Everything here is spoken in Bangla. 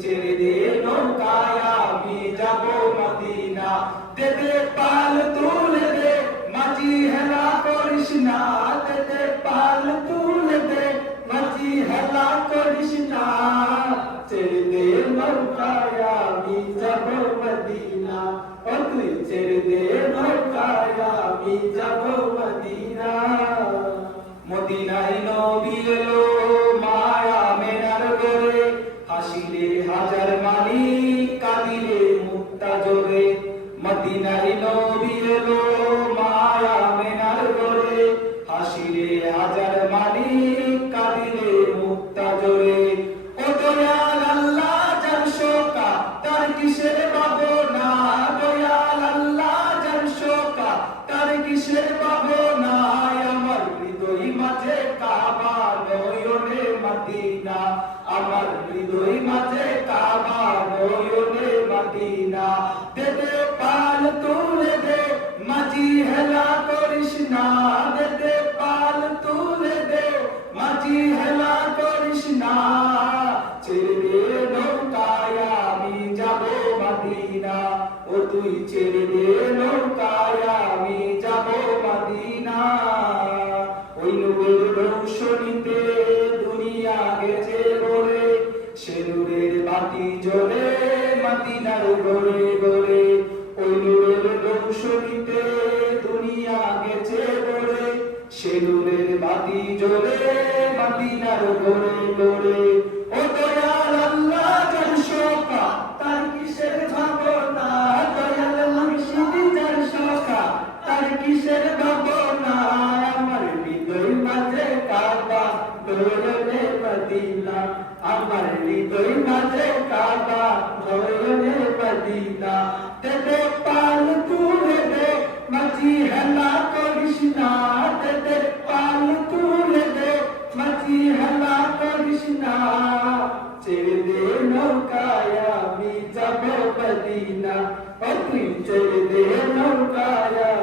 ছেড়ে দে নৌকায় আমি যাব মদিনা তেতে পাল তুলে দে মাঝি হেলা করিস না তেতে পাল তুলে দে মাঝি হেলা করিস না ছেড়ে দে নৌকায় আমি যাব মদিনা ও তুই ছেড়ে দে নৌকায় আমি যাব মদিনা মদিনায় নবী এলো মায়া মেনার গরে হাসিলে হাজার মানি কাঁদিলে মুক্তা জোরে মদিনায় নবী এলো মায়া মেনার গরে হাসিলে হাজার মানি কাঁদিলে মুক্তা জোরে ও দয়াল আল্লাহ যার শোকা তার কিসের ভাবনা দয়াল আল্লাহ যার শোকা তার কিসের ভাবনা আমার হৃদয় মাঝে কাবা নয়নে মদিনা আমার হৃদয় মাঝে কাবা নয়নে মদিনা দেদে পাল তুলে দে মাঝি হেলা করিস না দেদে পাল তুলে দে মাঝি হেলা করিস না ছেড়ে দে নৌকায় আমি যাব মদিনা ও তুই ছেড়ে দে নৌকায় আমি যাব মদিনা ওই নূরের রৌশনীতে দুনিয়া গেছে ভরে সে নূরের বাতি জ্বলে মদিনার গড়ে গড়ে ওই নূরের রৌশনীতে দুনিয়া গেছে ভরে সে নূরের বাতি জ্বলে মদিনার গড়ে গড়ে ও দয়াল আল্লাহ যার শোকা তার কিসের ভাবনা দয়াল মুর্শিদ যার শোকা তার কিসের ভাবনা আমার হৃদয় মাঝে কাবা নয়নে মদিনা আমার হৃদয় মাঝে কাবা নয়নে মদিনা তেতে পাল তুলে দে মাঝি হেলা করিস না তেতে পাল তুলে দে মাঝি হেলা করিস না ছেড়ে দে নৌকায় আমি যাব মদিনা ও তুই ছেড়ে দে নৌকায়